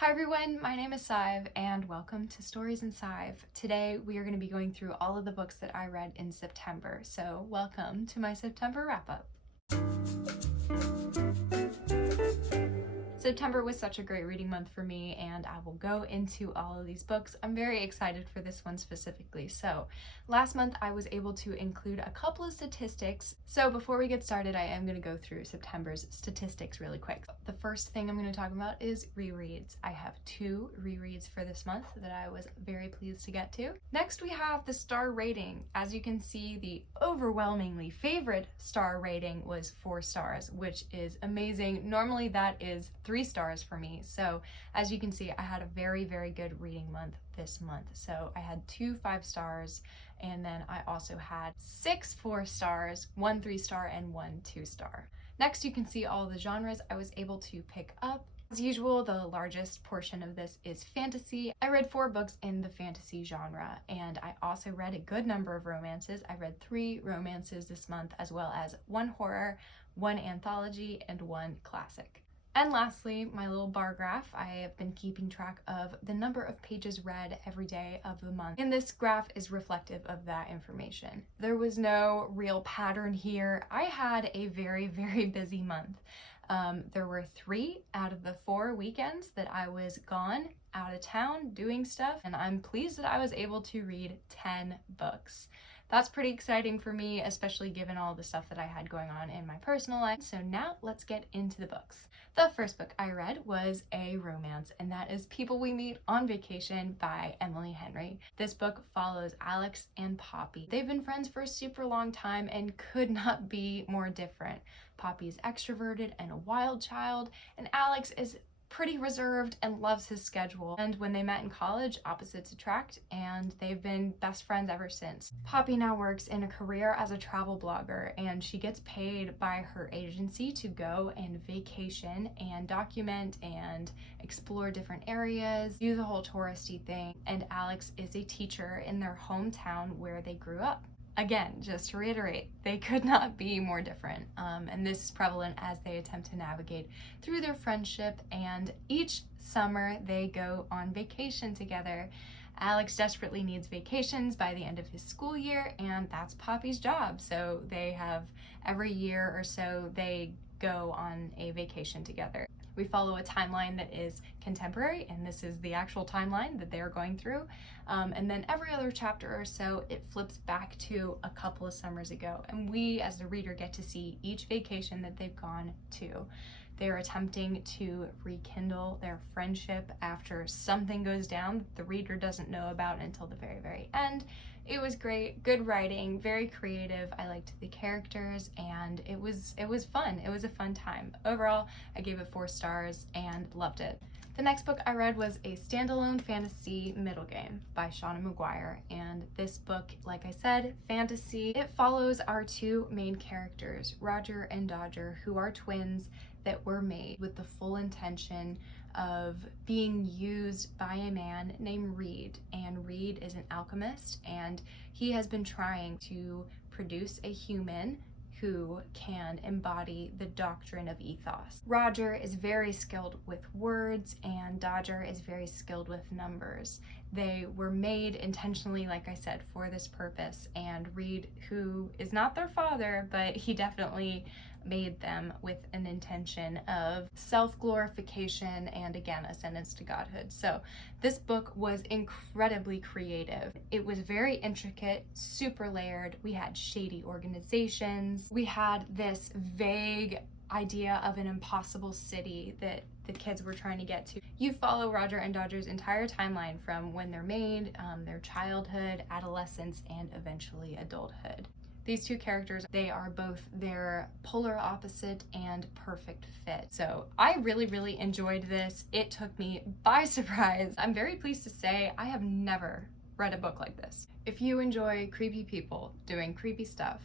Hi everyone, my name is Sive and welcome to Stories in Sive. Today we are going to be going through all of the books that I read in September, so welcome to my September wrap-up. September was such a great reading month for me, and I will go into all of these books. I'm very excited for this one specifically. So last month I was able to include a couple of statistics. So before we get started, I am going to go through September's statistics really quick. The first thing I'm going to talk about is rereads. I have 2 rereads for this month that I was very pleased to get to. Next we have the star rating. As you can see, the overwhelmingly favorite star rating was 4 stars, which is amazing. Normally that is 3 stars for me. So as you can see, I had a very good reading month this month. So I had 2 5 stars, and then I also had 6 4 stars, 1 3 star, and 1 2 star. Next, you can see all the genres I was able to pick up. As usual, the largest portion of this is fantasy. I read 4 books in the fantasy genre, and I also read a good number of romances. I read 3 romances this month, as well as 1 horror, 1 anthology, and 1 classic. And lastly, my little bar graph. I have been keeping track of the number of pages read every day of the month, and this graph is reflective of that information. There was no real pattern here. I had a very busy month. There were 3 out of the 4 weekends that I was gone out of town doing stuff, and I'm pleased that I was able to read 10 books. That's pretty exciting for me, especially given all the stuff that I had going on in my personal life. So now let's get into the books. The first book I read was a romance, and that is People We Meet on Vacation by Emily Henry. This book follows Alex and Poppy. They've been friends for a super long time and could not be more different. Poppy's extroverted and a wild child, and Alex is pretty reserved and loves his schedule. And when they met in college, opposites attract, and they've been best friends ever since. Poppy now works in a career as a travel blogger, and she gets paid by her agency to go and vacation and document and explore different areas, do the whole touristy thing. And Alex is a teacher in their hometown where they grew up. Again, just to reiterate, they could not be more different, and this is prevalent as they attempt to navigate through their friendship, and each summer they go on vacation together. Alex desperately needs vacations by the end of his school year, and that's Poppy's job, so they have every year or so they go on a vacation together. We follow a timeline that is contemporary, and this is the actual timeline that they're going through. And then every other chapter or so, it flips back to a couple of summers ago, and we as the reader get to see each vacation that they've gone to. They're attempting to rekindle their friendship after something goes down that the reader doesn't know about until the very end. It was great, good writing, very creative. I liked the characters, and it was fun. It was a fun time. Overall, I gave it 4 stars and loved it. The next book I read was a standalone fantasy middle game by Shauna McGuire, and this book, like I said, fantasy. It follows our 2 main characters, Roger and Dodger, who are twins that were made with the full intention of being used by a man named Reed. And Reed is an alchemist, and he has been trying to produce a human who can embody the doctrine of ethos. Roger is very skilled with words, and Dodger is very skilled with numbers. They were made intentionally, like I said, for this purpose, and Reed, who is not their father, but he definitely made them with an intention of self-glorification and, again, ascendance to godhood. So this book was incredibly creative. It was very intricate, super layered. We had shady organizations. We had this vague idea of an impossible city that the kids were trying to get to. You follow Roger and Dodger's entire timeline from when they're made, their childhood, adolescence, and eventually adulthood. These 2 characters, they are both their polar opposite and perfect fit. So I really enjoyed this. It took me by surprise. I'm very pleased to say I have never read a book like this. If you enjoy creepy people doing creepy stuff,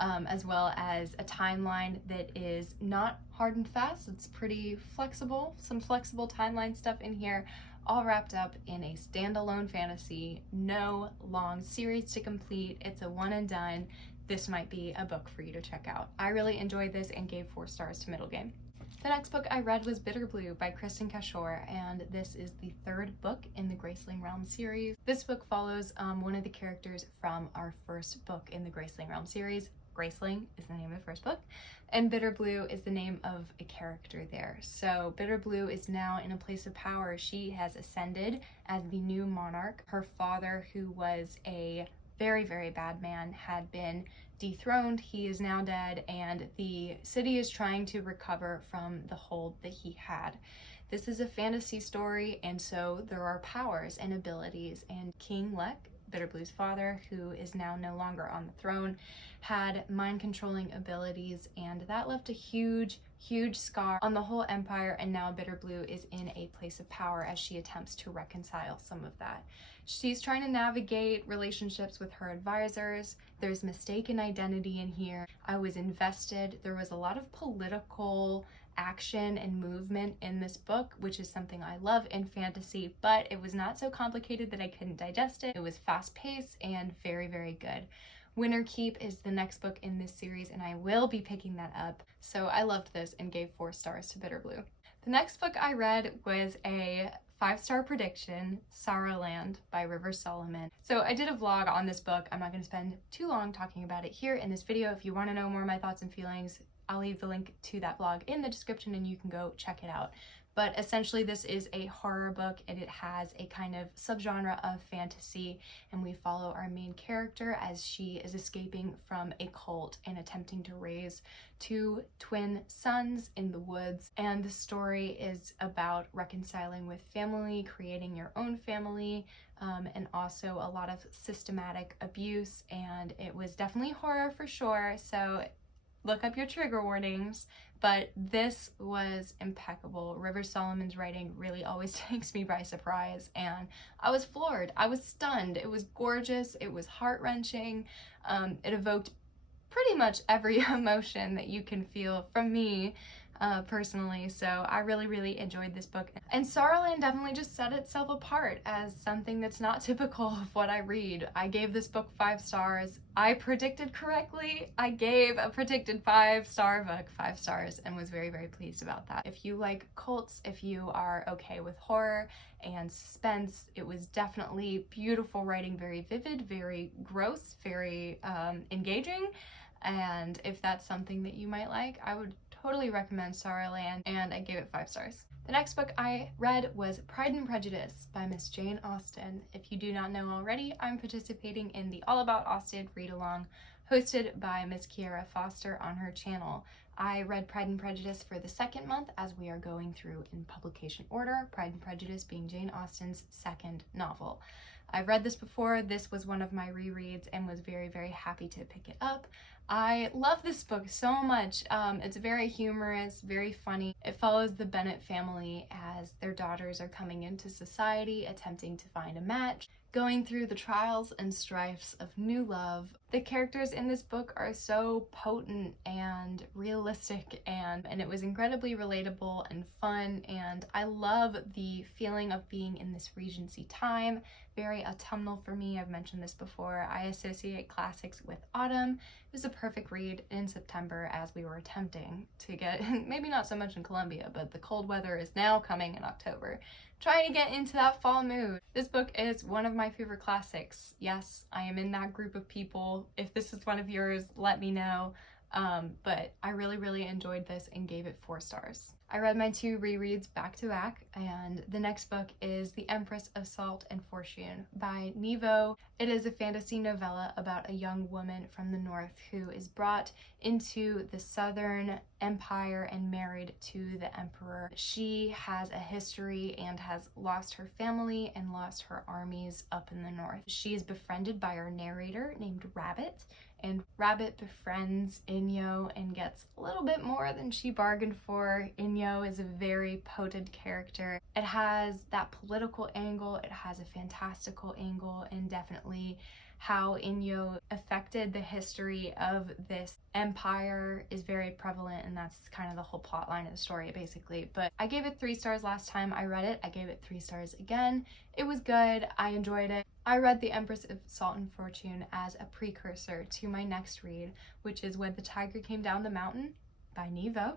as well as a timeline that is not hard and fast, it's pretty flexible, some flexible timeline stuff in here, all wrapped up in a standalone fantasy, no long series to complete, it's a one and done. This might be a book for you to check out. I really enjoyed this and gave 4 stars to Middle Game. The next book I read was Bitter Blue by Kristen Cashore, and this is the third book in the Graceling Realm series. This book follows one of the characters from our first book in the Graceling Realm series. Graceling is the name of the first book, and Bitter Blue is the name of a character there. So Bitter Blue is now in a place of power. She has ascended as the new monarch. Her father, who was a very, very bad man, had been dethroned. He is now dead, and the city is trying to recover from the hold that he had. This is a fantasy story, and so there are powers and abilities, and King Lek, Bitter Blue's father, who is now no longer on the throne, had mind-controlling abilities, and that left a huge scar on the whole empire, and now Bitter Blue is in a place of power as she attempts to reconcile some of that. She's trying to navigate relationships with her advisors. There's mistaken identity in here. I was invested. There was a lot of political action and movement in this book, which is something I love in fantasy, but it was not so complicated that I couldn't digest it. It was fast-paced and very, very good. Winter Keep is the next book in this series, and I will be picking that up. So I loved this and gave 4 stars to Bitter Blue. The next book I read was a 5-star prediction, Sorrowland by River Solomon. So I did a vlog on this book. I'm not going to spend too long talking about it here in this video. If you want to know more of my thoughts and feelings, I'll leave the link to that vlog in the description and you can go check it out. But essentially this is a horror book, and it has a kind of subgenre of fantasy, and we follow our main character as she is escaping from a cult and attempting to raise 2 twin sons in the woods. And the story is about reconciling with family, creating your own family, and also a lot of systematic abuse, and it was definitely horror for sure, so look up your trigger warnings. But this was impeccable. River Solomon's writing really always takes me by surprise, and I was floored. I was stunned. It was gorgeous. It was heart-wrenching. It evoked pretty much every emotion that you can feel from me personally, so I really enjoyed this book. And Sorrowland definitely just set itself apart as something that's not typical of what I read. I gave this book 5 stars. I predicted correctly. I gave a predicted 5-star book 5 stars and was very pleased about that. If you like cults, if you are okay with horror and suspense, it was definitely beautiful writing, very vivid, very gross, very engaging. And if that's something that you might like, I would totally recommend Sorrowland, and I gave it 5 stars. The next book I read was Pride and Prejudice by Miss Jane Austen. If you do not know already, I'm participating in the All About Austen read-along hosted by Miss Kiara Foster on her channel. I read Pride and Prejudice for the 2nd month as we are going through in publication order, Pride and Prejudice being Jane Austen's 2nd novel. I've read this before. This was one of my rereads and was very happy to pick it up. I love this book so much. It's very humorous, very funny. It follows the Bennet family as their daughters are coming into society, attempting to find a match, going through the trials and strifes of new love. The characters in this book are so potent and realistic, and it was incredibly relatable and fun, and I love the feeling of being in this Regency time. Very autumnal for me. I've mentioned this before. I associate classics with autumn. It was a perfect read in September as we were attempting to get, maybe not so much in Columbia, but the cold weather is now coming in October. Trying to get into that fall mood. This book is one of my favorite classics. Yes, I am in that group of people. If this is one of yours, let me know. But I really enjoyed this and gave it 4 stars. I read my 2 rereads back to back, and the next book is The Empress of Salt and Fortune by Nevo. It is a fantasy novella about a young woman from the north who is brought into the southern empire and married to the emperor. She has a history and has lost her family and lost her armies up in the north. She is befriended by our narrator named Rabbit, and Rabbit befriends Inyo and gets a little bit more than she bargained for. Inyo is a very potent character. It has that political angle, it has a fantastical angle, and definitely how Inyo affected the history of this empire is very prevalent, and that's kind of the whole plot line of the story basically. But I gave it 3 stars last time I read it. I gave it 3 stars again. It was good. I enjoyed it. I read The Empress of Salt and Fortune as a precursor to my next read, which is When the Tiger Came Down the Mountain by Nevo.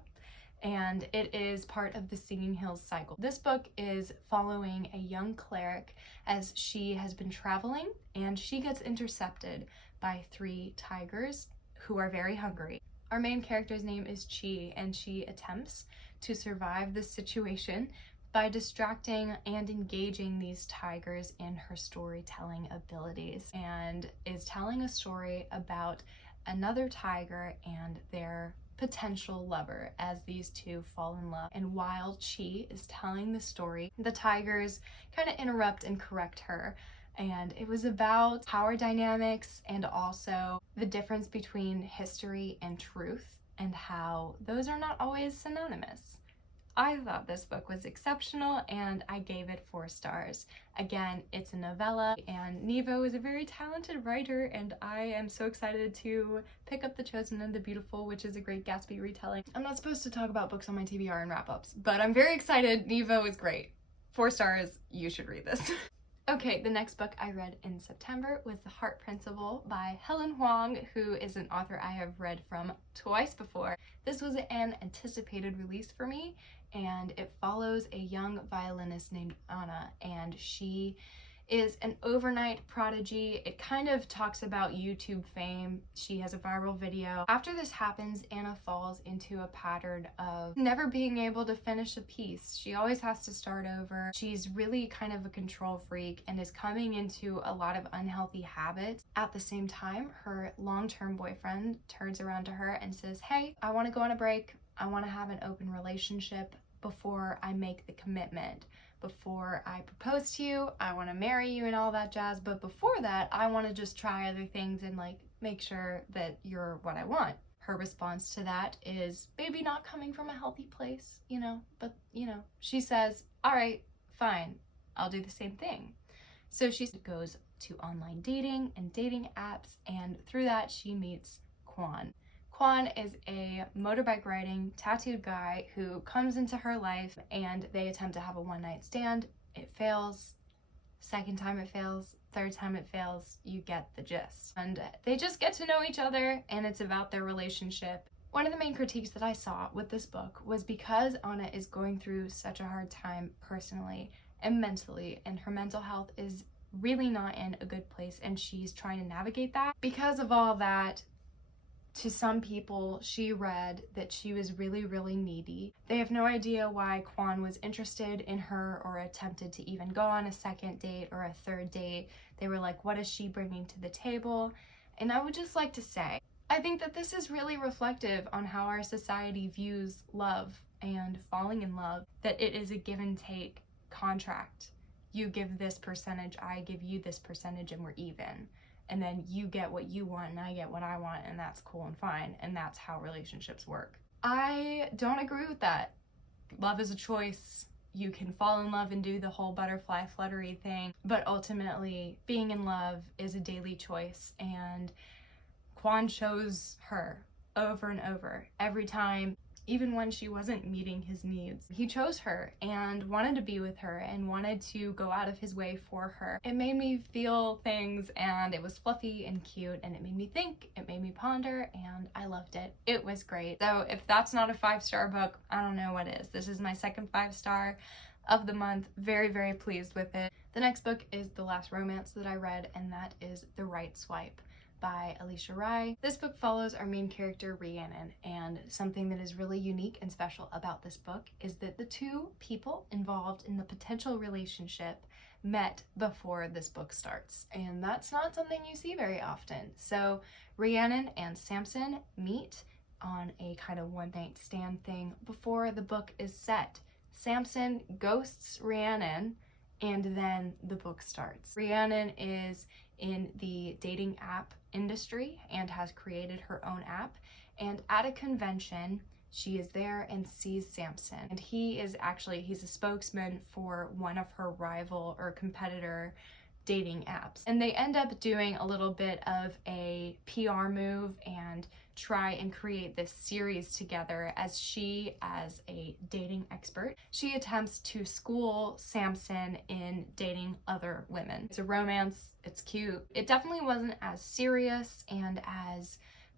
and it is part of the Singing Hills cycle. This book is following a young cleric as she has been traveling and she gets intercepted by 3 tigers who are very hungry. Our main character's name is Chi, and she attempts to survive this situation by distracting and engaging these tigers in her storytelling abilities, and is telling a story about another tiger and their potential lover as these two fall in love. And while Chi is telling the story, the tigers kind of interrupt and correct her. And it was about power dynamics and also the difference between history and truth and how those are not always synonymous. I thought this book was exceptional and I gave it 4 stars. Again, it's a novella and Nevo is a very talented writer, and I am so excited to pick up The Chosen and the Beautiful, which is a Great Gatsby retelling. I'm not supposed to talk about books on my TBR and wrap-ups, but I'm very excited. Nevo is great. 4 stars, you should read this. Okay, the next book I read in September was The Heart Principle by Helen Huang, who is an author I have read from twice before. This was an anticipated release for me, and it follows a young violinist named Anna, and she is an overnight prodigy. It kind of talks about YouTube fame. She has a viral video. After this happens, Anna falls into a pattern of never being able to finish a piece. She always has to start over. She's really kind of a control freak and is coming into a lot of unhealthy habits. At the same time, her long-term boyfriend turns around to her and says, "Hey, I want to go on a break. I want to have an open relationship before I make the commitment. Before I propose to you, I want to marry you and all that jazz, but before that, I want to just try other things and like make sure that you're what I want." Her response to that is maybe not coming from a healthy place, but she says, "All right, fine, I'll do the same thing." So she goes to online dating and dating apps, and through that she meets Quan. Quan is a motorbike riding, tattooed guy who comes into her life, and they attempt to have a one-night stand. It fails. Second time it fails. Third time it fails. You get the gist. And they just get to know each other, and it's about their relationship. One of the main critiques that I saw with this book was because Anna is going through such a hard time personally and mentally, and her mental health is really not in a good place, and she's trying to navigate that. Because of all that, to some people, she read that she was really, really needy. They have no idea why Quan was interested in her or attempted to even go on a second date or a third date. They were like, what is she bringing to the table? And I would just like to say, I think that this is really reflective on how our society views love and falling in love, that it is a give and take contract. You give this percentage, I give you this percentage, and we're even. And then you get what you want and I get what I want, and that's cool and fine, and that's how relationships work. I don't agree with that. Love is a choice. You can fall in love and do the whole butterfly fluttery thing, but ultimately being in love is a daily choice, and Quan chose her over and over every time. Even when she wasn't meeting his needs, he chose her and wanted to be with her and wanted to go out of his way for her. It made me feel things, and it was fluffy and cute, and it made me think, it made me ponder, and I loved it. It was great. So if that's not a 5-star book, I don't know what is. This is my second 5-star of the month. Very, very pleased with it. The next book is the last romance that I read, and that is The Right Swipe by Alicia Rai. This book follows our main character, Rhiannon, and something that is really unique and special about this book is that the 2 people involved in the potential relationship met before this book starts, and that's not something you see very often. So Rhiannon and Samson meet on a kind of one-night stand thing before the book is set. Samson ghosts Rhiannon, and then the book starts. Rhiannon is in the dating app industry and has created her own app, and at a convention she is there and sees Samson, and he's a spokesman for one of her rival or competitor dating apps, and they end up doing a little bit of a PR move and try and create this series together. As she, as a dating expert, she attempts to school Samson in dating other women. It's a romance, it's cute. It definitely wasn't as serious and as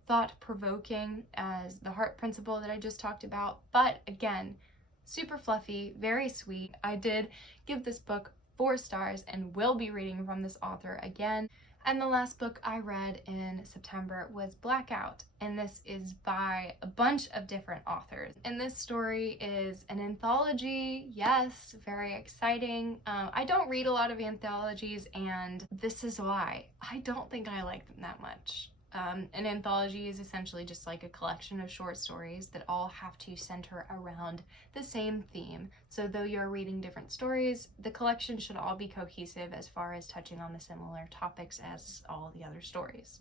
thought-provoking as the heart principle that I just talked about, but again, super fluffy, very sweet. I did give this book 4 stars and will be reading from this author again. And the last book I read in September was Blackout, and this is by a bunch of different authors. And this story is an anthology, yes, very exciting. I don't read a lot of anthologies, and this is why. I don't think I like them that much. An anthology is essentially just like a collection of short stories that all have to center around the same theme. So though you're reading different stories, the collection should all be cohesive as far as touching on the similar topics as all the other stories.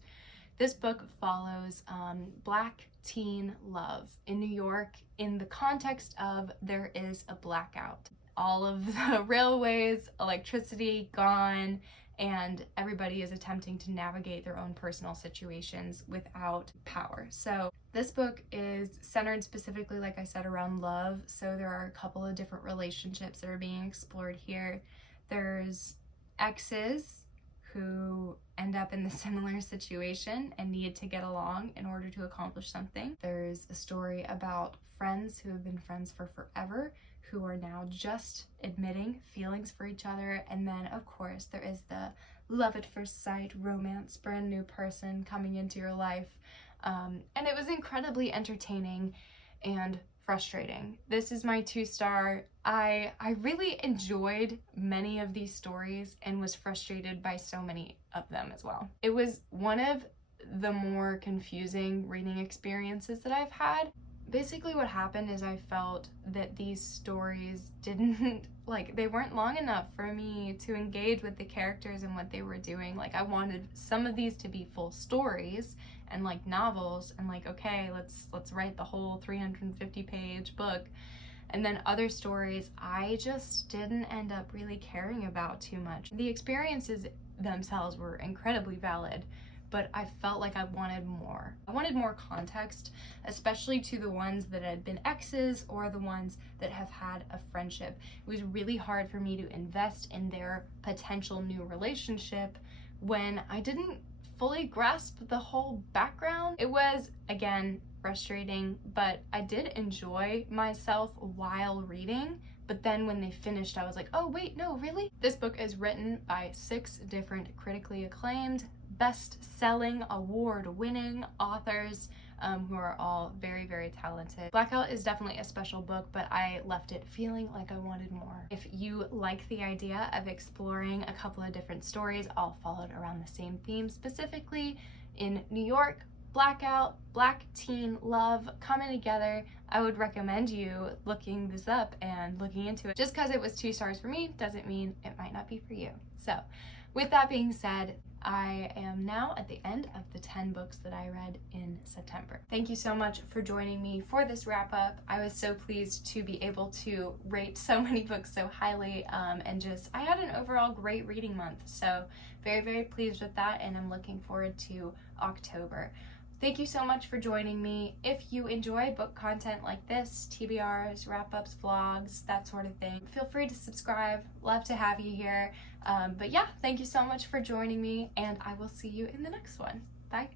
This book follows Black teen love in New York in the context of there is a blackout. All of the railways, electricity gone, and everybody is attempting to navigate their own personal situations without power. So this book is centered specifically, like I said, around love. So there are a couple of different relationships that are being explored here. There's exes who end up in the similar situation and need to get along in order to accomplish something. There's a story about friends who have been friends for forever, who are now just admitting feelings for each other. And then, of course, there is the love at first sight romance, brand new person coming into your life. And it was incredibly entertaining and frustrating. This is my 2-star. I really enjoyed many of these stories and was frustrated by so many of them as well. It was one of the more confusing reading experiences that I've had. Basically what happened is I felt that these stories they weren't long enough for me to engage with the characters and what they were doing. Like, I wanted some of these to be full stories and like novels and like, okay, let's write the whole 350-page book. And then other stories I just didn't end up really caring about too much. The experiences themselves were incredibly valid, but I felt like I wanted more. I wanted more context, especially to the ones that had been exes or the ones that have had a friendship. It was really hard for me to invest in their potential new relationship when I didn't fully grasp the whole background. It was, again, frustrating, but I did enjoy myself while reading. But then when they finished, I was like, oh wait, no, really? This book is written by 6 different critically acclaimed, best-selling, award-winning authors who are all very, very talented. Blackout is definitely a special book, but I left it feeling like I wanted more. If you like the idea of exploring a couple of different stories all followed around the same theme, specifically in New York, Blackout, Black teen love coming together, I would recommend you looking this up and looking into it. Just because it was 2 stars for me doesn't mean it might not be for you. So with that being said, I am now at the end of the 10 books that I read in September. Thank you so much for joining me for this wrap up. I was so pleased to be able to rate so many books so highly, and I had an overall great reading month. So very, very pleased with that, and I'm looking forward to October. Thank you so much for joining me. If you enjoy book content like this, TBRs, wrap-ups, vlogs, that sort of thing, feel free to subscribe. Love to have you here. But yeah, thank you so much for joining me, and I will see you in the next one. Bye.